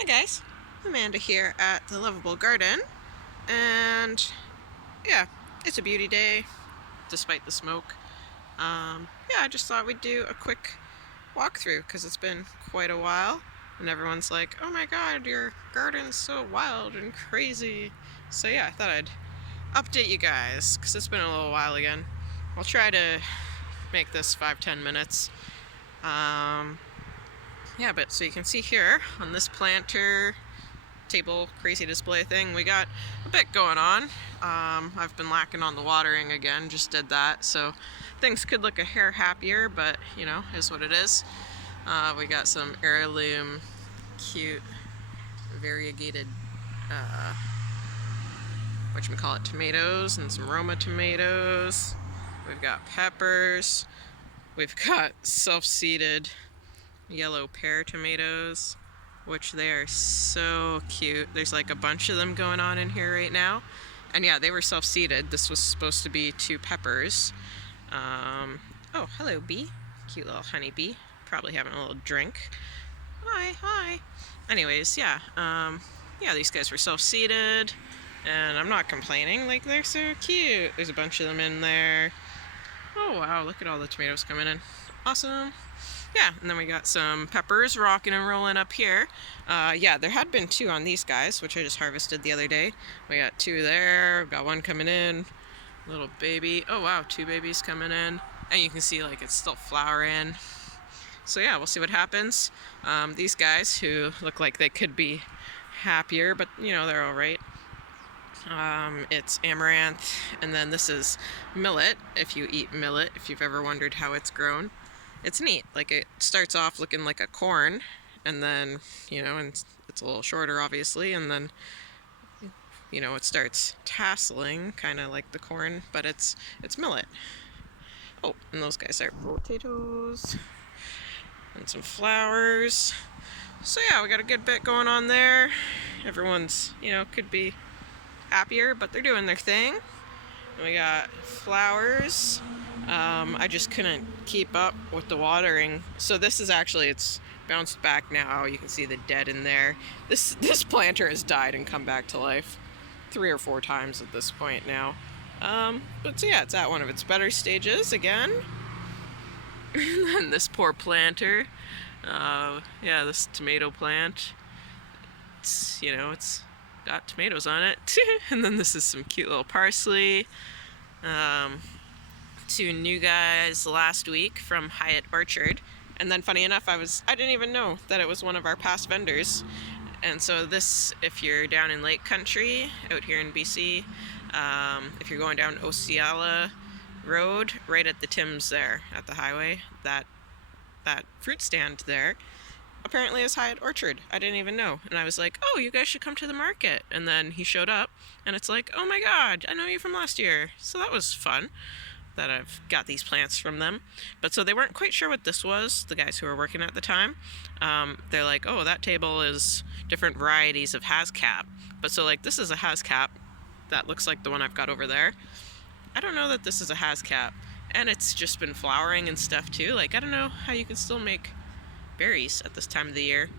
Hi guys, Amanda here at the Loveable Garden, and yeah, it's a beauty day despite the smoke. Yeah, I just thought we'd do a quick walkthrough because it's been quite a while, and everyone's like, "Oh my God, your garden's so wild and crazy." So yeah, I thought I'd update you guys because it's been a little while again. I'll try to make this 5-10 minutes. Yeah, but so you can see here on this planter table crazy display thing, we got a bit going on. I've been lacking on the watering again, just did that, so things could look a hair happier, but you know, is what it is. We got some heirloom cute variegated whatchamacallit tomatoes and some Roma tomatoes. We've got peppers. We've got self-seeded yellow pear tomatoes, which they are so cute. There's like a bunch of them going on in here right now. And yeah, they were self-seeded. This was supposed to be 2 peppers. Oh, hello bee. Cute little honey bee. Probably having a little drink. Hi. Anyways, yeah. Yeah, these guys were self-seeded. And I'm not complaining. Like, they're so cute. There's a bunch of them in there. Oh, wow. Look at all the tomatoes coming in. Awesome. Yeah, and then we got some peppers rocking and rolling up here. Yeah, there had been 2 on these guys, which I just harvested the other day. We got 2 there, got 1 coming in, little baby. Oh wow, 2 babies coming in. And you can see like it's still flowering. So yeah, we'll see what happens. These guys who look like they could be happier, but you know, they're all right. It's amaranth, and then this is millet, if you eat millet, if you've ever wondered how it's grown. It's neat. Like, it starts off looking like a corn, and then, you know, and it's a little shorter, obviously, and then, you know, it starts tasseling, kind of like the corn, but it's millet. Oh, and those guys are potatoes, and some flowers. So yeah, we got a good bit going on there. Everyone's, you know, could be happier, but they're doing their thing. And we got flowers. I just couldn't keep up with the watering. So this is actually, it's bounced back now. You can see the dead in there. This planter has died and come back to life 3 or 4 times at this point now. But so yeah, it's at one of its better stages again. And then this poor planter. Yeah, this tomato plant. It's, you know, it's got tomatoes on it. And then this is some cute little parsley. 2 new guys last week from Hyatt Orchard, and then funny enough, I didn't even know that it was one of our past vendors. And so this, if you're down in Lake Country out here in BC, if you're going down Osceola Road, right at the Tims there at the highway, that fruit stand there apparently is Hyatt Orchard. I didn't even know. And I was like, oh, you guys should come to the market. And then he showed up, and it's like, oh my God, I know you from last year. So that was fun that I've got these plants from them. But so they weren't quite sure what this was, the guys who were working at the time. They're like, oh, that table is different varieties of Hascap. But so like, this is a Hascap that looks like the one I've got over there. I don't know that this is a Hascap. And it's just been flowering and stuff too. Like, I don't know how you can still make berries at this time of the year.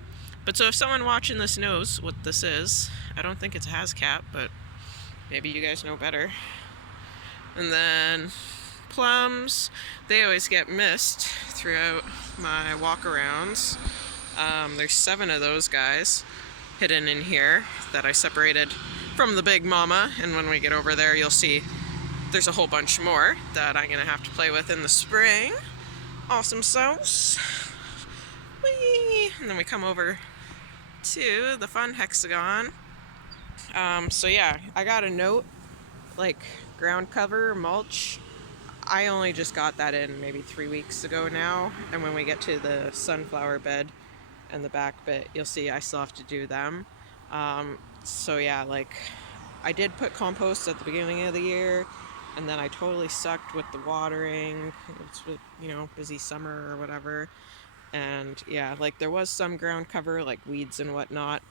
But so if someone watching this knows what this is, I don't think it's a Hascap, but maybe you guys know better. And then plums, they always get missed throughout my walk-arounds. There's 7 of those guys hidden in here that I separated from the big mama, and when we get over there you'll see there's a whole bunch more that I'm gonna have to play with in the spring. Awesome sauce. Whee! And then we come over to the fun hexagon. So yeah, I got a note, like ground cover, mulch. I only just got that in maybe 3 weeks ago now, and when we get to the sunflower bed and the back bit, you'll see I still have to do them. So yeah, like, I did put compost at the beginning of the year, and then I totally sucked with the watering. It's, you know, busy summer or whatever. And yeah, like, there was some ground cover, like weeds and whatnot,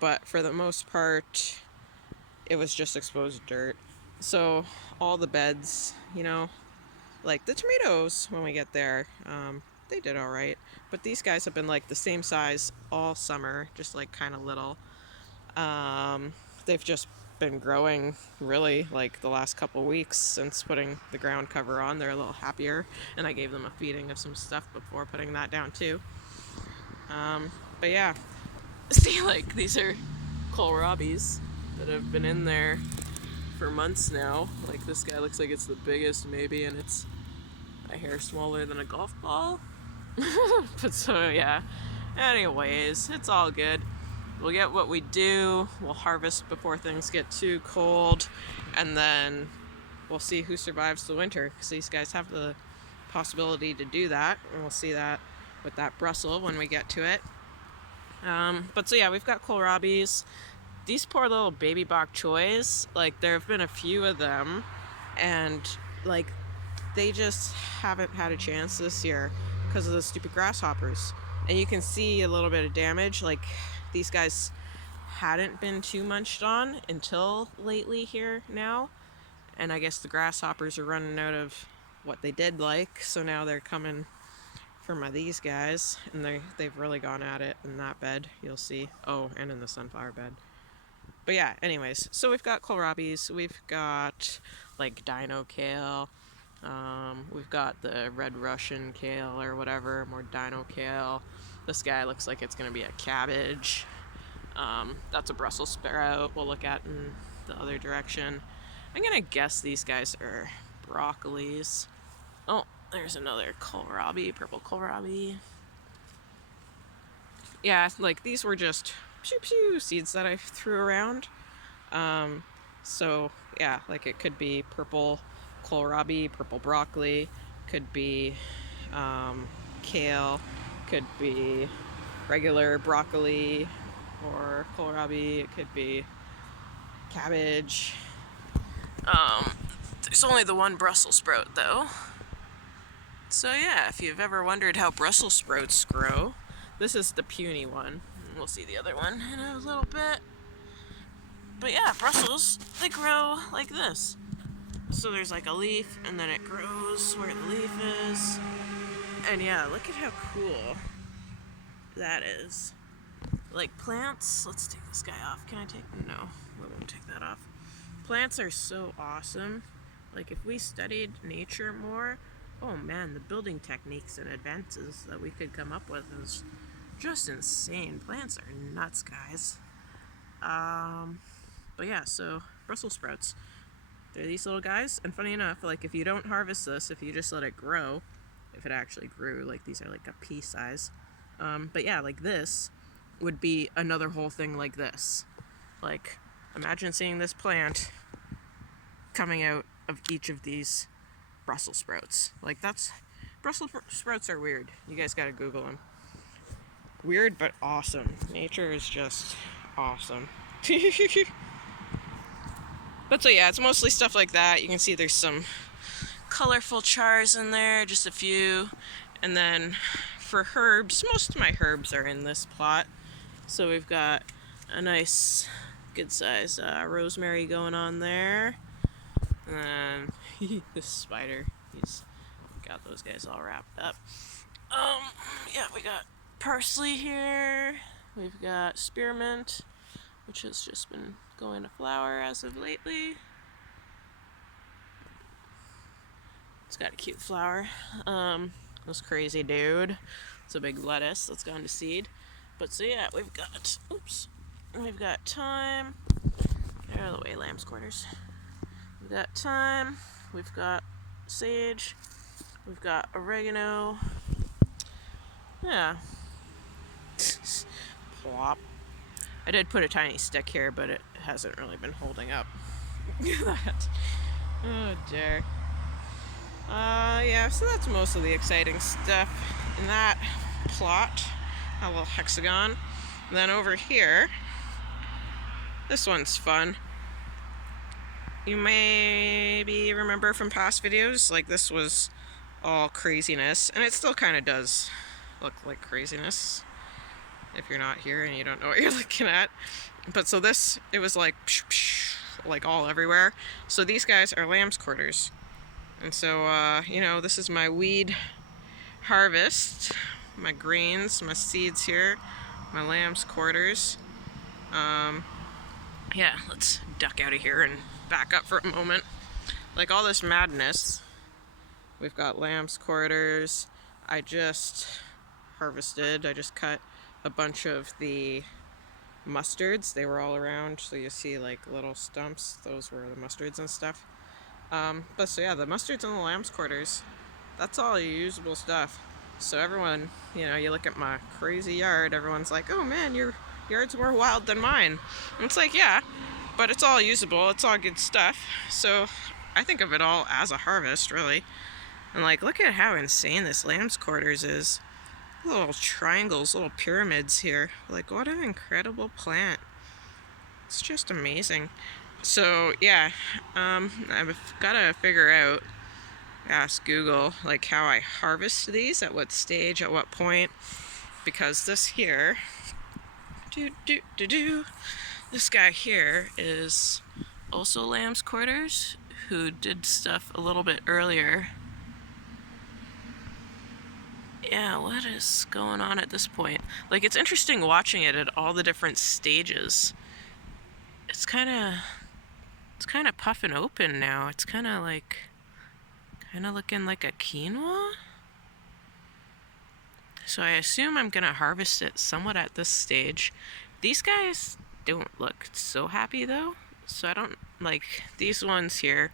but for the most part, it was just exposed dirt. So all the beds, you know, like the tomatoes when we get there, they did all right. But these guys have been like the same size all summer, just like kind of little. They've just been growing really like the last couple weeks since putting the ground cover on. They're a little happier, and I gave them a feeding of some stuff before putting that down too. But yeah, see, like these are kohlrabies that have been in there for months now. Like this guy looks like it's the biggest maybe, and it's a hair smaller than a golf ball. But so yeah, anyways, it's all good. We'll get what we do. We'll harvest before things get too cold, and then we'll see who survives the winter, because these guys have the possibility to do that, and we'll see that with that Brussels when we get to it. But so yeah, we've got kohlrabies. These poor little baby bok choys, like there have been a few of them, and like they just haven't had a chance this year because of the stupid grasshoppers. And you can see a little bit of damage. Like these guys hadn't been too munched on until lately here now, and I guess the grasshoppers are running out of what they did like, so now they're coming for these guys, and they've really gone at it in that bed, you'll see. Oh, and in the sunflower bed. But yeah, anyways, so we've got kohlrabies, we've got like dino kale, we've got the red Russian kale or whatever, more dino kale. This guy looks like it's gonna be a cabbage. That's a Brussels sprout we'll look at in the other direction. I'm gonna guess these guys are broccolis. Oh, there's another kohlrabi, purple kohlrabi. Yeah, like these were just pew pew seeds that I threw around. So yeah, like it could be purple kohlrabi, purple broccoli, could be kale, could be regular broccoli or kohlrabi, it could be cabbage. There's only the one Brussels sprout though. So yeah, if you've ever wondered how Brussels sprouts grow, this is the puny one. We'll see the other one in a little bit. But yeah, Brussels, they grow like this. So there's like a leaf, and then it grows where the leaf is. And yeah, look at how cool that is. Like plants, let's take this guy off. Can I take, no, we won't take that off. Plants are so awesome. Like if we studied nature more, oh man, the building techniques and advances that we could come up with is just insane. Plants are nuts, guys. But yeah, so Brussels sprouts. They're these little guys, and funny enough, like if you don't harvest this, if you just let it grow, if it actually grew, like these are like a pea size. But yeah, like this would be another whole thing like this. Like, imagine seeing this plant coming out of each of these Brussels sprouts. Like Brussels sprouts are weird. You guys gotta Google them. Weird but awesome. Nature is just awesome. But so yeah, it's mostly stuff like that. You can see there's some colorful chars in there, just a few. And then for herbs, most of my herbs are in this plot. So we've got a nice, good size rosemary going on there. And then this spider, he's got those guys all wrapped up. Yeah, we got parsley here. We've got spearmint, which has just been going to flower as of lately. It's got a cute flower. This crazy dude. It's a big lettuce that's gone to seed. But so yeah, we've got, we've got thyme. Out of the way, lamb's quarters. We've got thyme. We've got sage. We've got oregano. Yeah. Plop. I did put a tiny stick here, but it hasn't really been holding up. That. Oh dear. Yeah, so that's most of the exciting stuff in that plot. A little hexagon. And then over here, this one's fun. You maybe remember from past videos, like this was all craziness, and it still kind of does look like craziness if you're not here and you don't know what you're looking at. But so this, it was like all everywhere. So these guys are lamb's quarters. And so, you know, this is my weed harvest my greens, my seeds here, my lamb's quarters. Yeah, let's duck out of here and back up for a moment. Like all this madness, we've got lamb's quarters. I just harvested, I just cut a bunch of the mustards. They were all around, so you see like little stumps. Those were the mustards and stuff. But so yeah, the mustards and the lamb's quarters, that's all usable stuff. So everyone, you look at my crazy yard, everyone's like, oh man, your yard's more wild than mine. And it's like, yeah, but it's all usable, it's all good stuff. So I think of it all as a harvest, really. And like, look at how insane this lamb's quarters is. Little triangles, little pyramids here. Like, what an incredible plant. It's just amazing. So yeah, I've got to figure out, ask Google, like how I harvest these, at what stage, at what point, because this here, this guy here is also lamb's quarters, who did stuff a little bit earlier. Yeah, what is going on at this point? Like, it's interesting watching it at all the different stages. It's kind of puffing open now. It's kind of looking like a quinoa. So I assume I'm gonna harvest it somewhat at this stage. These guys don't look so happy though. So I don't like these ones here.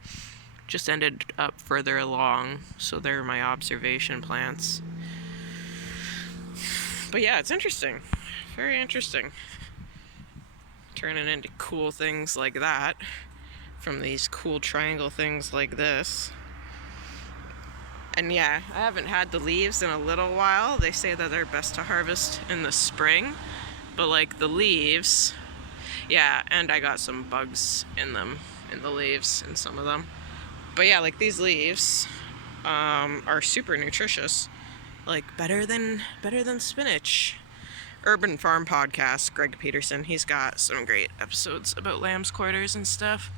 Just ended up further along, so they're my observation plants. But yeah, it's interesting. Very interesting. Turning into cool things like that from these cool triangle things like this. And yeah, I haven't had the leaves in a little while. They say that they're best to harvest in the spring. But like the leaves, yeah, and I got some bugs in them, in the leaves, in some of them. But yeah, like these leaves are super nutritious. Like better than spinach. Urban Farm Podcast, Greg Peterson, he's got some great episodes about lamb's quarters and stuff.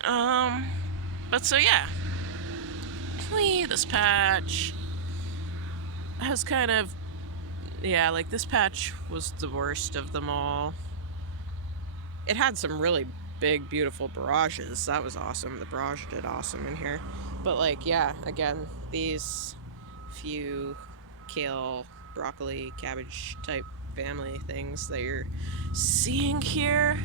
But so yeah, this patch has kind of, yeah, like this patch was the worst of them all. It had some really big, beautiful barrages. That was awesome. The barrage did awesome in here. But like, yeah, again, these few kale, broccoli, cabbage type family things that you're seeing here,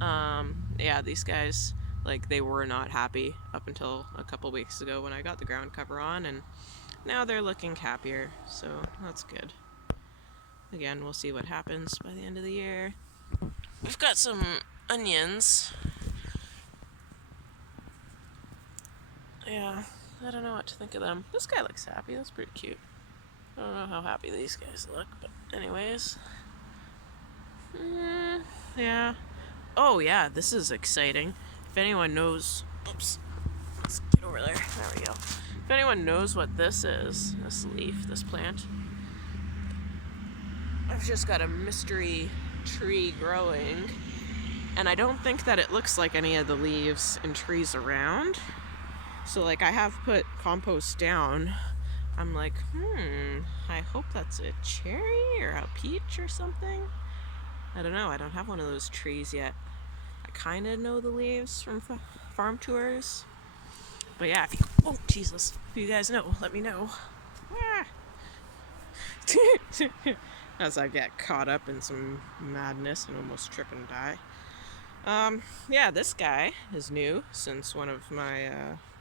yeah, these guys, like, they were not happy up until a couple weeks ago when I got the ground cover on, and now they're looking happier, so that's good. Again, we'll see what happens by the end of the year. We've got some onions. Yeah, I don't know what to think of them. This guy looks happy. That's pretty cute. I don't know how happy these guys look, but anyways. Yeah. Oh yeah, this is exciting. If anyone knows... Oops. Let's get over there. There we go. If anyone knows what this is, this leaf, this plant, I've just got a mystery tree growing, and I don't think that it looks like any of the leaves and trees around. So like, I have put compost down. I'm like, I hope that's a cherry or a peach or something. I don't know. I don't have one of those trees yet. I kind of know the leaves from farm tours. But yeah, oh Jesus, if you guys know, let me know. As I get caught up in some madness and almost trip and die. Yeah, this guy is new since one of my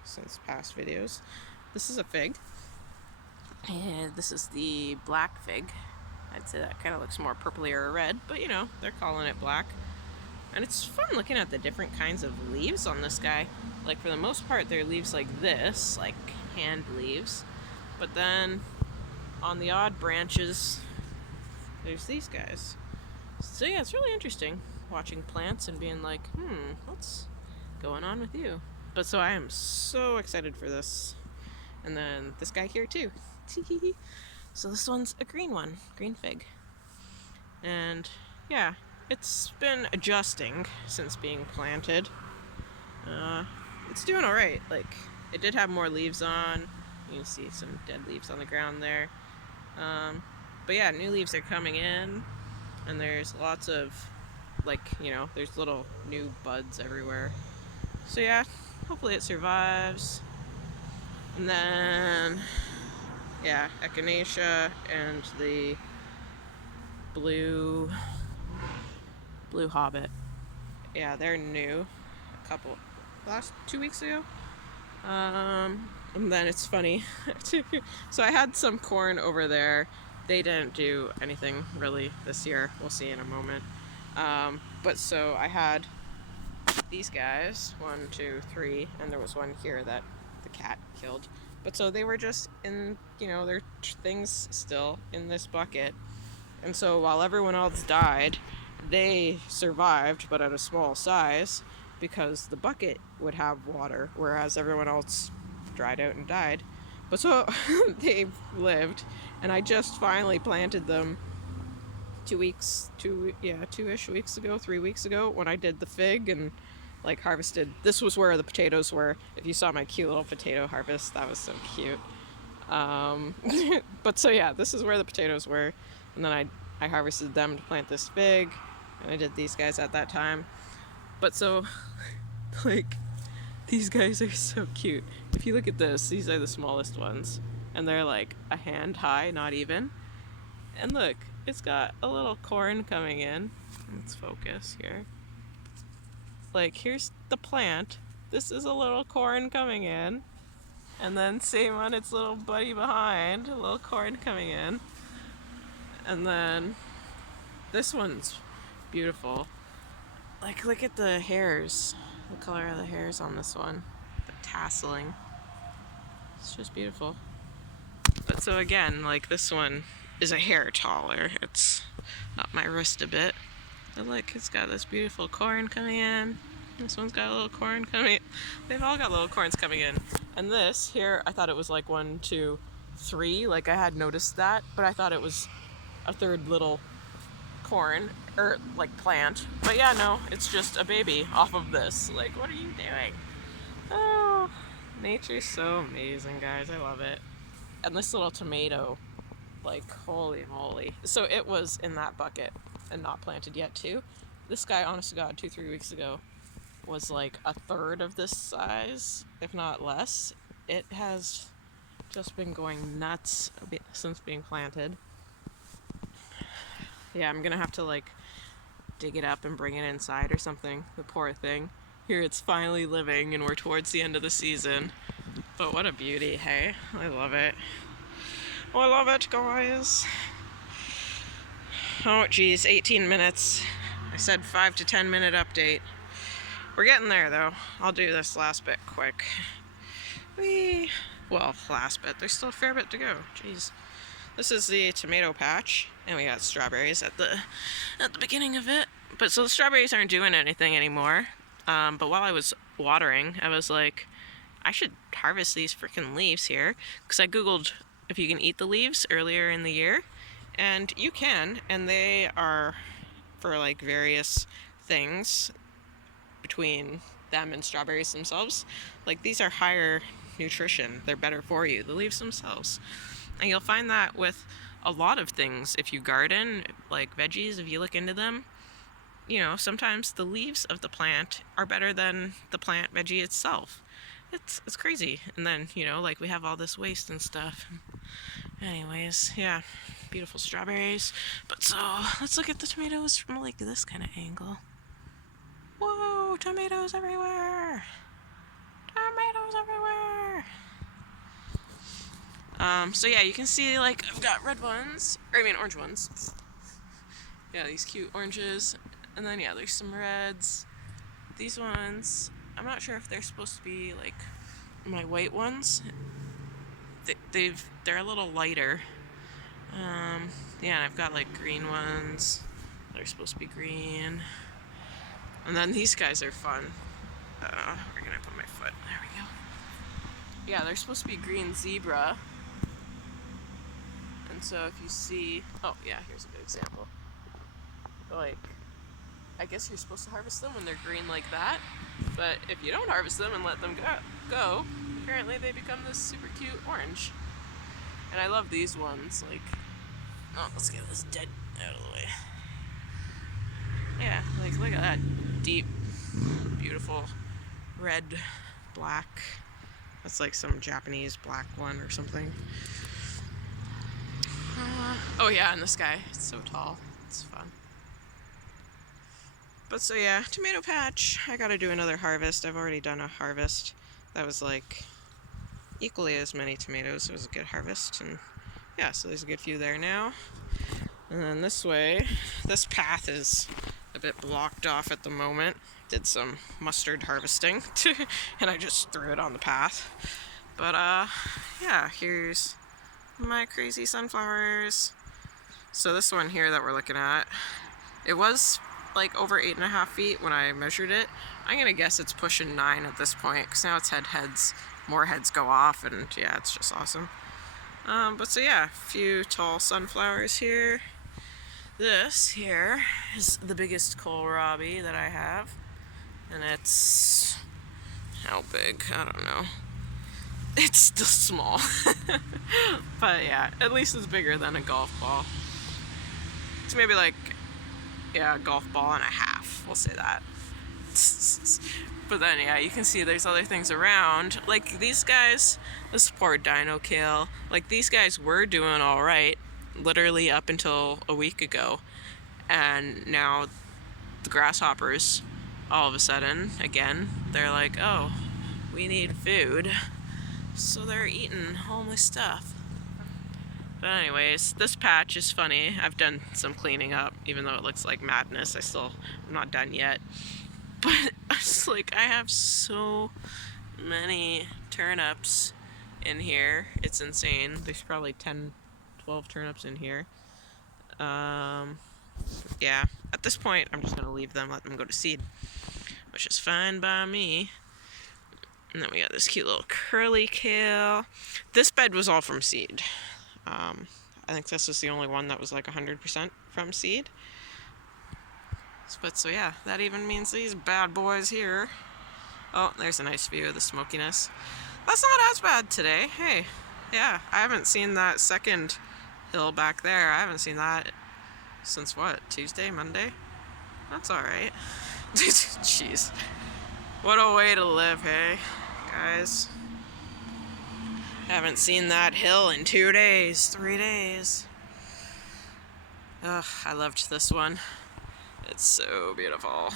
since past videos. This is a fig, and this is the black fig. I'd say that kind of looks more purpley or red, but you know, they're calling it black. And it's fun looking at the different kinds of leaves on this guy. Like, for the most part, they're leaves like this, like hand leaves. But then on the odd branches, there's these guys. So yeah, it's really interesting watching plants and being like, what's going on with you? But so I am so excited for this. And then this guy here too. So this one's a green one, green fig. And yeah, it's been adjusting since being planted. It's doing alright. Like, it did have more leaves on. You can see some dead leaves on the ground there. But yeah, new leaves are coming in, and there's lots of, like, you know, there's little new buds everywhere. So yeah, hopefully it survives. And then, yeah, echinacea and the blue hobbit. Yeah, they're new. Last 2 weeks ago. And then it's funny. So I had some corn over there. They didn't do anything really this year. We'll see in a moment. But so I had these guys, 1, 2, 3, and there was one here that the cat killed. But so they were just in, you know, their things still in this bucket. And so while everyone else died, they survived, but at a small size, because the bucket would have water, whereas everyone else dried out and died. But so they lived, and I just finally planted them 2-ish weeks ago, 3 weeks ago, when I did the fig and like harvested. This was where the potatoes were. If you saw my cute little potato harvest, that was so cute. But so yeah, this is where the potatoes were, and then I harvested them to plant this fig, and I did these guys at that time. But so, like, these guys are so cute. If you look at this, these are the smallest ones, and they're like a hand high, not even. And look, it's got a little corn coming in. Let's focus here. Like, here's the plant. This is a little corn coming in. And then same on its little buddy behind, a little corn coming in. And then this one's beautiful. Like, look at the hairs, the color of the hairs on this one, the tasseling. It's just beautiful. But so again, like, this one is a hair taller. It's up my wrist a bit. But look, it's got this beautiful corn coming in. This one's got a little corn coming in. They've all got little corns coming in. And this here, I thought it was like 1, 2, 3. Like, I had noticed that, but I thought it was a third little corn, or like plant. But yeah, no, it's just a baby off of this. Like, what are you doing? Oh, nature's so amazing, guys. I love it. And this little tomato, like, holy moly. So it was in that bucket and not planted yet too. This guy, honest to God, 2-3 weeks ago was like a third of this size, if not less. It has just been going nuts since being planted. Yeah, I'm gonna have to like dig it up and bring it inside or something. The poor thing. Here it's finally living, and we're towards the end of the season. But what a beauty, hey? I love it. Oh, I love it, guys. Oh, geez, 18 minutes. I said 5 to 10 minute update. We're getting there, though. I'll do this last bit quick. Well, last bit. There's still a fair bit to go. Jeez. This is the tomato patch, and we got strawberries at the beginning of it. But so the strawberries aren't doing anything anymore. But while I was watering, I was like, I should harvest these freaking leaves here, because I googled if you can eat the leaves earlier in the year, and you can, and they are for like various things between them and strawberries themselves. Like, these are higher nutrition. They're better for you, the leaves themselves. And you'll find that with a lot of things. If you garden, like veggies, if you look into them, you know, sometimes the leaves of the plant are better than the plant veggie itself. It's crazy. And then, you know, like, we have all this waste and stuff. Anyways, yeah, beautiful strawberries. But so, let's look at the tomatoes from like this kind of angle. Whoa, tomatoes everywhere! Tomatoes everywhere! So yeah, you can see, like, I've got red ones, orange ones. Yeah, these cute oranges. And then, yeah, there's some reds. These ones, I'm not sure if they're supposed to be, like, my white ones. They're a little lighter. Yeah, and I've got, like, green ones. They're supposed to be green. And then these guys are fun. We're gonna put my foot. There we go. Yeah, they're supposed to be green zebra. And so if you see, oh yeah, here's a good example. Like, I guess you're supposed to harvest them when they're green like that. But if you don't harvest them and let them go, apparently they become this super cute orange. And I love these ones, like, oh, let's get this dead out of the way. Yeah, like, look at that deep, beautiful red, black. That's like some Japanese black one or something. Oh yeah, and the sky, it's so tall, it's fun. But so yeah, tomato patch. I gotta do another harvest. I've already done a harvest. That was like equally as many tomatoes. It was a good harvest, and yeah, so there's a good few there now. And then this way, this path is a bit blocked off at the moment. Did some mustard harvesting, and I just threw it on the path. But yeah, here's my crazy sunflowers. So this one here that we're looking at, it was like over 8.5 feet when I measured it. I'm gonna guess it's pushing 9 at this point, because now it's heads. More heads go off, and yeah, it's just awesome. But so yeah, a few tall sunflowers here. This here is the biggest kohlrabi that I have, and it's, how big? I don't know. It's still small. But yeah, at least it's bigger than a golf ball. It's maybe like, yeah, a golf ball and a half, we'll say that. But then yeah, you can see there's other things around. Like these guys, this poor dino kale, like these guys were doing alright, literally up until a week ago. And now the grasshoppers, all of a sudden, again, they're like, oh, we need food. So they're eating all my stuff. But anyways, this patch is funny. I've done some cleaning up, even though it looks like madness. I'm not done yet. But it's like, I have so many turnips in here. It's insane. There's probably 10, 12 turnips in here. Yeah, at this point, I'm just going to leave them, let them go to seed, which is fine by me. And then we got this cute little curly kale. This bed was all from seed. I think this was the only one that was like 100% from seed. But so yeah, that even means these bad boys here. Oh, there's a nice view of the smokiness. That's not as bad today. Hey, yeah, I haven't seen that second hill back there. I haven't seen that since what, Tuesday, Monday? That's alright. Jeez. What a way to live, hey, guys. Haven't seen that hill in 2 days, 3 days. Ugh, I loved this one. It's so beautiful.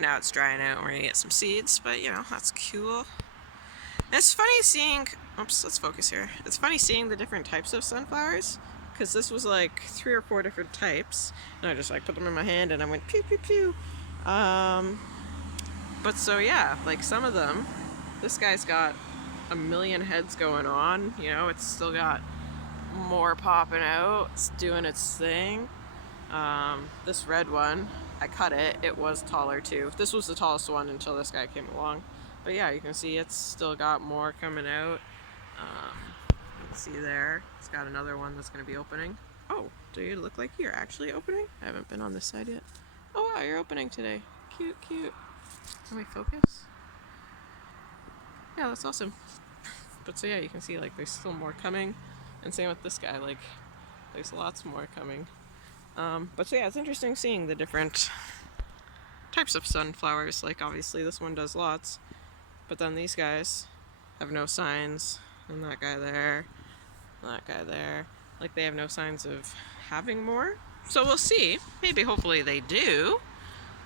Now it's drying out and we're gonna get some seeds, but you know, that's cool. And it's funny seeing, oops, let's focus here. It's funny seeing the different types of sunflowers, because this was like 3 or 4 different types, and I just like put them in my hand and I went pew pew pew. But so yeah, like some of them, this guy's got a million heads going on, you know, it's still got more popping out, it's doing its thing. This red one, I cut it, it was taller too. This was the tallest one until this guy came along. But yeah, you can see it's still got more coming out. You can see there, it's got another one that's going to be opening. Oh, do you look like you're actually opening? I haven't been on this side yet. Oh wow, you're opening today. Cute, cute. Can we focus? Yeah, that's awesome. But so yeah, you can see like there's still more coming. And same with this guy, like there's lots more coming. But so yeah, it's interesting seeing the different types of sunflowers. Like obviously this one does lots, but then these guys have no signs, and that guy there, and that guy there, like they have no signs of having more. So we'll see. Maybe hopefully they do,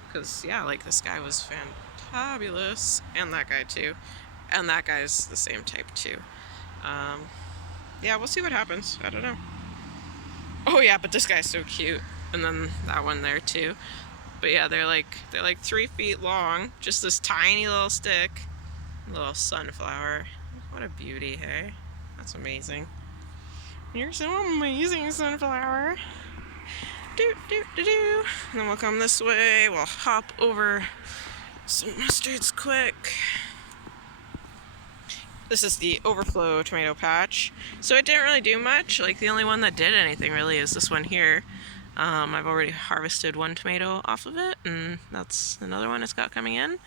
because yeah, like this guy was fantabulous, and that guy too, and that guy's the same type too. Yeah, we'll see what happens. I don't know. Oh yeah, but this guy's so cute. And then that one there too. But yeah, they're like 3 feet long. Just this tiny little stick. Little sunflower. What a beauty, hey? That's amazing. You're so amazing, sunflower. Do do do do. And then we'll come this way. We'll hop over some mustards quick. This is the overflow tomato patch. So it didn't really do much. Like the only one that did anything really is this one here. I've already harvested 1 tomato off of it, and that's another one it's got coming in.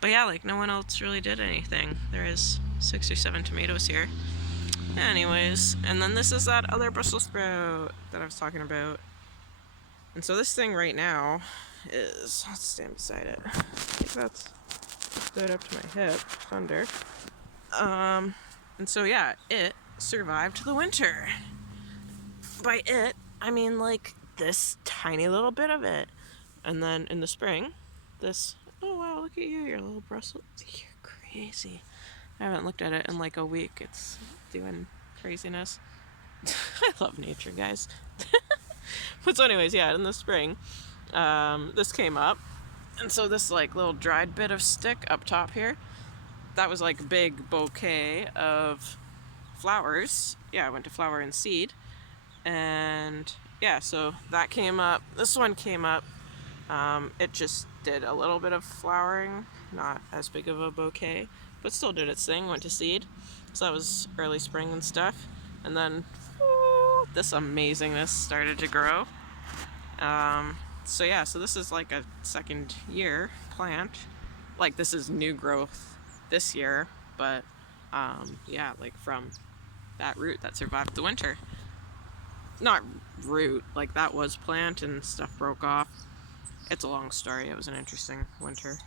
But yeah, like no one else really did anything. There is 6 or 7 tomatoes here. Anyways, and then this is that other Brussels sprout that I was talking about. And so this thing right now is, let's stand beside it. I think that's good up to my hip, under. And so yeah, it survived the winter. By it, I mean like this tiny little bit of it. And then in the spring, this, oh wow, look at you, your little Brussels, you're crazy. I haven't looked at it in like a week. It's doing craziness. I love nature, guys. But so anyways, yeah, in the spring, this came up. And so this like little dried bit of stick up top here, that was like a big bouquet of flowers. Yeah, I went to flower and seed. And yeah, so that came up. This one came up. It just did a little bit of flowering, not as big of a bouquet, but still did its thing, went to seed. So that was early spring and stuff. And then this amazingness started to grow. So yeah, so this is like a second year plant. Like this is new growth this year, but yeah, like from that root that survived the winter. Not root, like that was plant and stuff broke off. It's a long story. It was an interesting winter.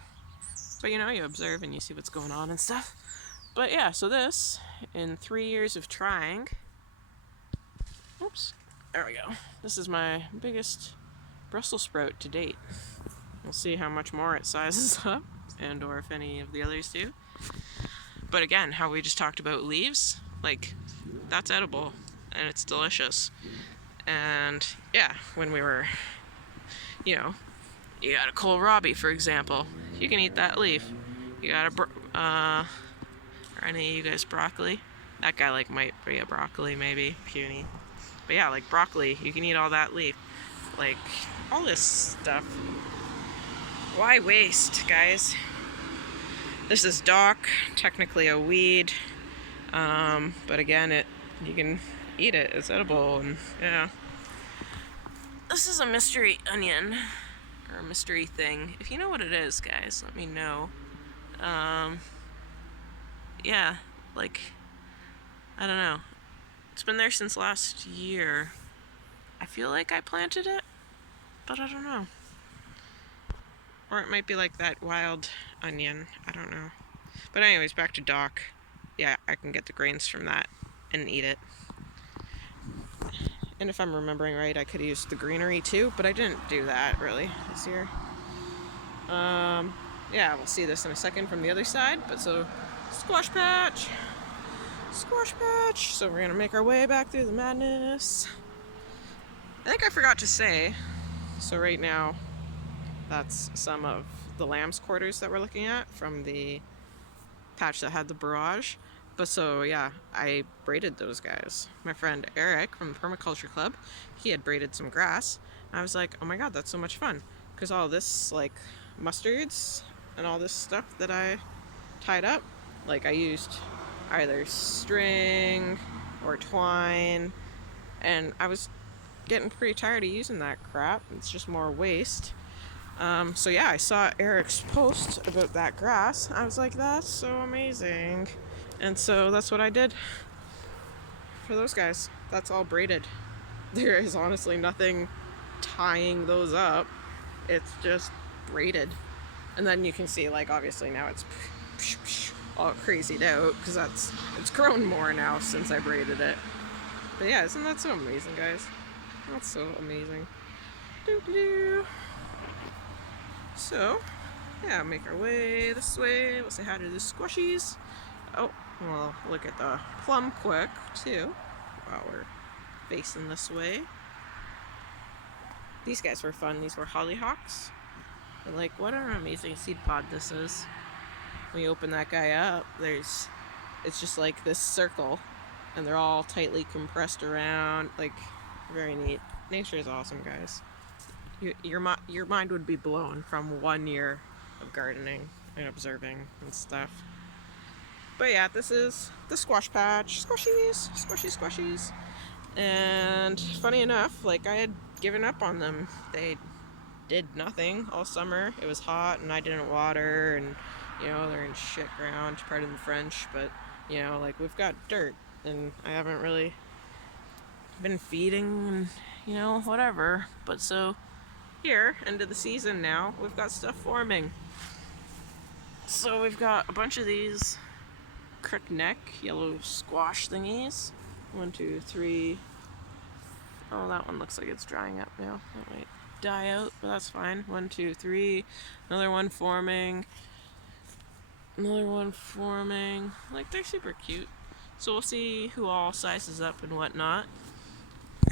But you know, you observe and you see what's going on and stuff. But yeah, so this, in 3 years of trying, oops, there we go. This is my biggest Brussels sprout to date. We'll see how much more it sizes up, and or if any of the others do. But again, how we just talked about leaves, like, that's edible, and it's delicious. And yeah, when we were, you know, you got a kohlrabi, for example, you can eat that leaf. You got are any of you guys broccoli? That guy like might be a broccoli, maybe puny. But yeah, like broccoli, you can eat all that leaf. Like all this stuff. Why waste, guys? This is dock, technically a weed, but again, you can eat it. It's edible, and yeah. This is a mystery onion, or a mystery thing. If you know what it is, guys, let me know. Yeah, like, I don't know. It's been there since last year. I feel like I planted it, but I don't know. Or it might be like that wild onion. I don't know. But anyways, back to dock. Yeah, I can get the grains from that and eat it. And if I'm remembering right, I could have used the greenery too, but I didn't do that really this year. Yeah, we'll see this in a second from the other side. But so, squash patch. Squash patch. So we're gonna make our way back through the madness. I think I forgot to say, so right now, that's some of the lamb's quarters that we're looking at from the patch that had the barrage. But so yeah, I braided those guys. My friend Eric from the Permaculture Club, he had braided some grass. And I was like, oh my god, that's so much fun. Because all this like mustards and all this stuff that I tied up, like I used either string or twine, and I was getting pretty tired of using that crap. It's just more waste. So yeah, I saw Eric's post about that grass. I was like, that's so amazing. And so that's what I did for those guys. That's all braided. There is honestly nothing tying those up. It's just braided. And then you can see, like, obviously now it's all crazied out because it's grown more now since I braided it. But yeah, isn't that so amazing, guys? That's so amazing. Doo-doo-doo. So, yeah, make our way this way. We'll say hi to the squishies. Oh, well, look at the plum quick, too, while we're facing this way. These guys were fun. These were hollyhocks. But, like, what an amazing seed pod this is. When you open that guy up, it's just like this circle, and they're all tightly compressed around. Like, very neat. Nature is awesome, guys. Your mind would be blown from 1 year of gardening and observing and stuff. But yeah, this is the squash patch. Squashies, squashies. And funny enough, like I had given up on them. They did nothing all summer. It was hot and I didn't water, and You know, they're in shit ground, pardon the French, but, you know, like, we've got dirt, and I haven't really been feeding and, you know, whatever. But so, here, end of the season now, we've got stuff forming. So we've got a bunch of these crookneck yellow squash thingies. 1, 2, 3. Oh, that one looks like it's drying up now. That might die out, but that's fine. 1, 2, 3. Another one forming. Another one forming. Like, they're super cute. So we'll see who all sizes up and whatnot.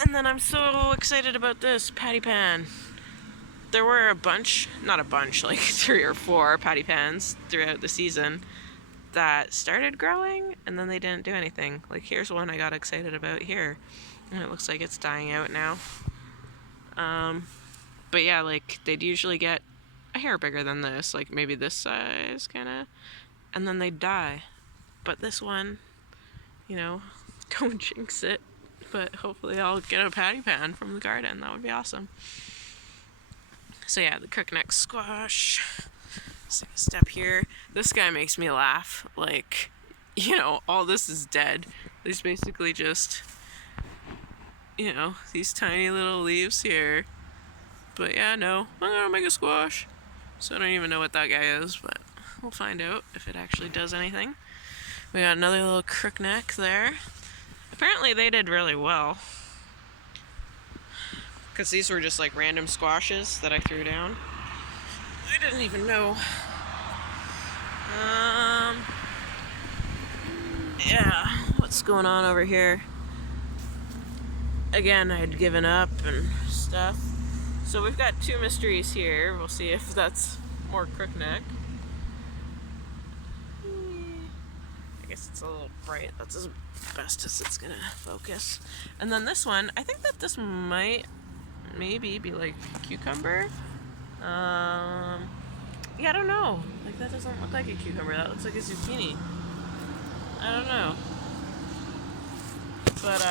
And then I'm so excited about this patty pan. There were a bunch, not a bunch, like 3 or 4 patty pans throughout the season that started growing and then they didn't do anything. Like, here's one I got excited about here, and it looks like it's dying out now. But yeah, like, they'd usually get a hair bigger than this, like maybe this size, kinda, and then they'd die. But this one, you know, don't jinx it, but hopefully I'll get a patty pan from the garden. That would be awesome. So yeah, the crookneck squash. Let's take a step here. This guy makes me laugh. Like, you know, all this is dead. There's basically just, you know, these tiny little leaves here. But yeah, no, I'm gonna make a squash. So I don't even know what that guy is, but we'll find out if it actually does anything. We got another little crookneck there. Apparently they did really well, because these were just like random squashes that I threw down. I didn't even know. Yeah, what's going on over here? Again, I had given up and stuff. So we've got 2 mysteries here. We'll see if that's more crookneck. I guess it's a little bright. That's as best as it's gonna focus. And then this one, I think that this might maybe be like cucumber. Yeah, I don't know. Like, that doesn't look like a cucumber. That looks like a zucchini. I don't know. But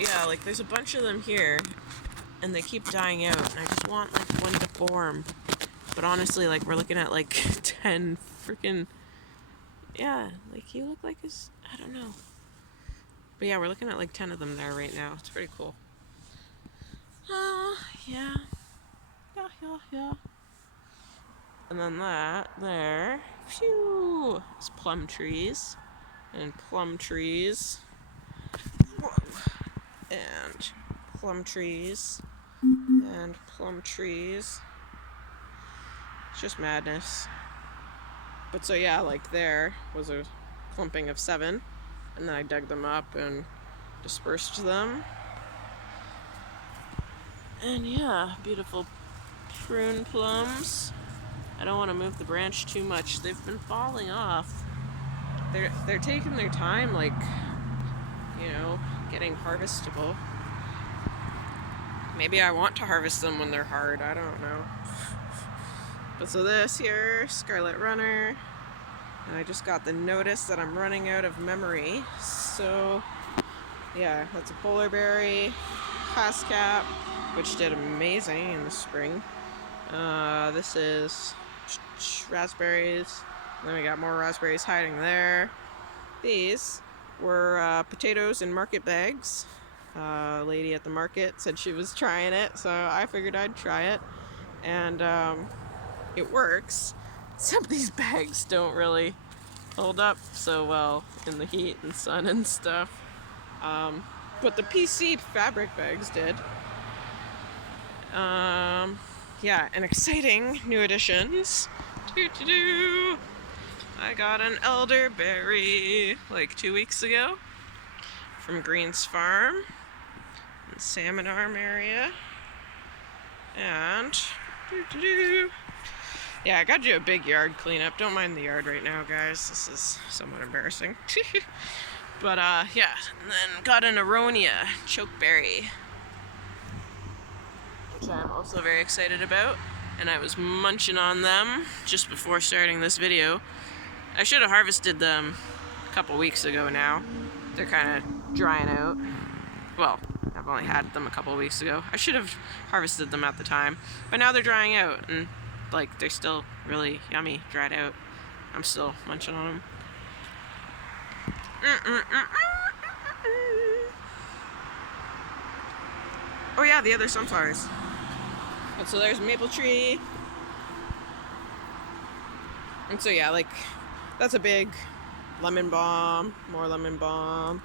yeah, like, there's a bunch of them here, and they keep dying out, and I just want like one to form. But honestly, like, we're looking at like 10 freaking, yeah, like, you look like this, I don't know. But yeah, we're looking at like 10 of them there right now. It's pretty cool. Yeah. Yeah. And then that there, phew, is plum trees. And plum trees. Whoa. And plum trees. And plum trees. It's just madness. But so yeah, like, there was a clumping of 7. And then I dug them up and dispersed them. And yeah, beautiful prune plums. I don't want to move the branch too much. They've been falling off. They're taking their time, like, you know, getting harvestable. Maybe I want to harvest them when they're hard. I don't know. But so this here, Scarlet Runner. And I just got the notice that I'm running out of memory. So yeah, that's a polar berry, hascap, which did amazing in the spring. This is raspberries. And then we got more raspberries hiding there. These were potatoes in market bags. A lady at the market said she was trying it, so I figured I'd try it. And it works. Some of these bags don't really hold up so well in the heat and sun and stuff. But the PC fabric bags did. Yeah, and exciting new additions. I got an elderberry like 2 weeks ago from Green's Farm in Salmon Arm area. And yeah, I gotta do a big yard cleanup. Don't mind the yard right now, guys. This is somewhat embarrassing. But yeah, and then got an aronia chokeberry, which I'm also very excited about. And I was munching on them just before starting this video. I should have harvested them a couple weeks ago now. They're kind of drying out. Well, I've only had them a couple weeks ago. I should have harvested them at the time. But now they're drying out, and like, they're still really yummy dried out. I'm still munching on them. Oh yeah, the other sunflowers. And so there's maple tree. And so yeah, like that's a big lemon balm, more lemon balm.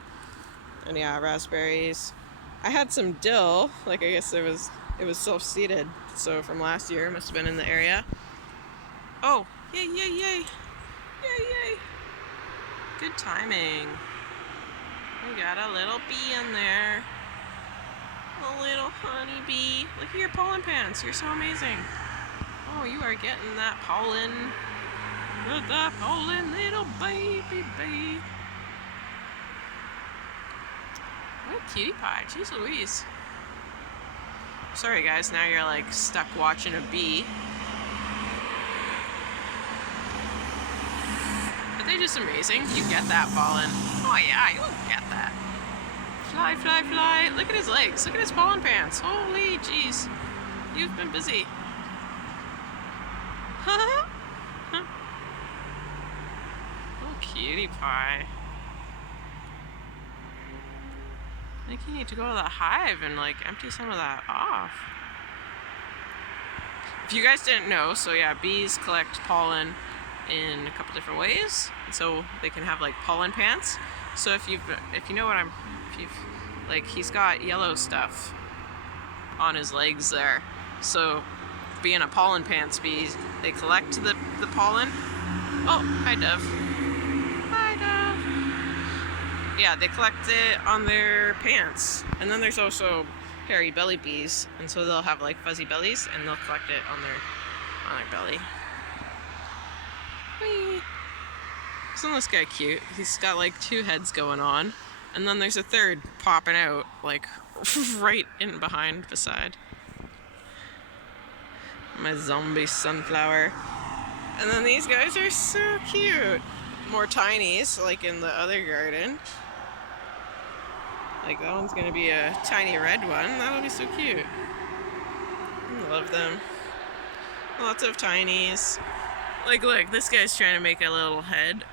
And yeah, raspberries. I had some dill, like I guess it was self-seeded. So from last year, it must have been in the area. Oh, yay, yay, yay. Yay, yay. Good timing. We got a little bee in there. A little honey bee. Look at your pollen pants. You're so amazing. Oh, you are getting that pollen. Get that pollen, little baby bee. What a cutie pie. Jeez Louise. Sorry guys, now you're like stuck watching a bee. Are they just amazing? You get that pollen. Oh yeah, you'll get that. Fly, fly, fly. Look at his legs. Look at his pollen pants. Holy jeez. You've been busy. Oh, cutie pie. I think you need to go to the hive and like empty some of that off. If you guys didn't know, so yeah, bees collect pollen in a couple different ways. And so they can have like pollen pants. So if you know what like he's got yellow stuff on his legs there. So being a pollen pants bee, they collect the pollen. Oh, hi Dove. Hi Dove. Yeah, they collect it on their pants. And then there's also hairy belly bees, and so they'll have like fuzzy bellies and they'll collect it on their belly. Whee! Isn't this guy cute? He's got like 2 heads going on, and then there's a third popping out like right in behind beside. My zombie sunflower. And then these guys are so cute. More tinies, like in the other garden. Like that one's gonna be a tiny red one. That'll be so cute. I love them. Lots of tinies. Like look, this guy's trying to make a little head.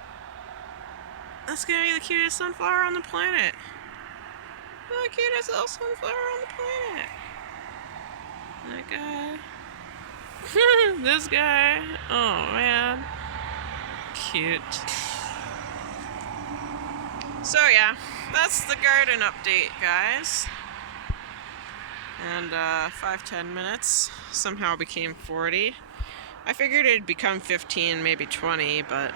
That's gonna be the cutest sunflower on the planet. The cutest little sunflower on the planet. That guy. This guy. Oh man. Cute. So yeah, that's the garden update, guys. And 5-10 minutes somehow became 40. I figured it'd become 15, maybe 20, but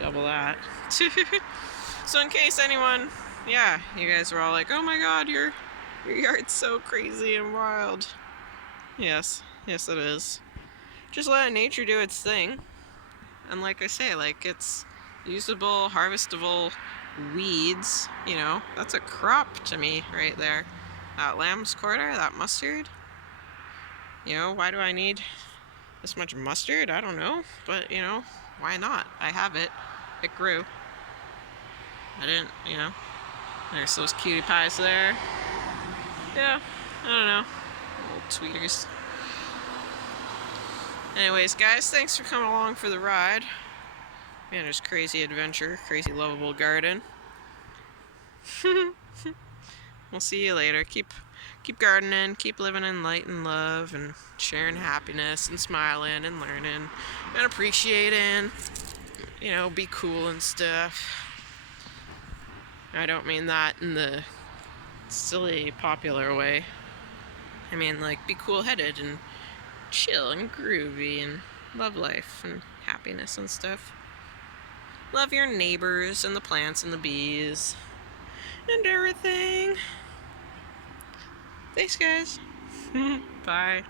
double that. So in case anyone, yeah, you guys were all like, oh my god, your yard's so crazy and wild. Yes it is. Just let nature do its thing. And like I say, like it's usable, harvestable weeds, you know, that's a crop to me right there. That lamb's quarter, that mustard. You know, why do I need this much mustard? I don't know, but you know, why not? I have it. It grew. I didn't, you know. There's those cutie pies there. Yeah, I don't know. Little tweeters. Anyways, guys, thanks for coming along for the ride. Man, there's crazy adventure, crazy lovable garden. We'll see you later. Keep gardening, keep living in light and love, and sharing happiness, and smiling, and learning, and appreciating. You know, be cool and stuff. I don't mean that in the silly, popular way. I mean, like, be cool-headed and chill and groovy and love life and happiness and stuff. Love your neighbors and the plants and the bees and everything. Thanks, guys. Bye.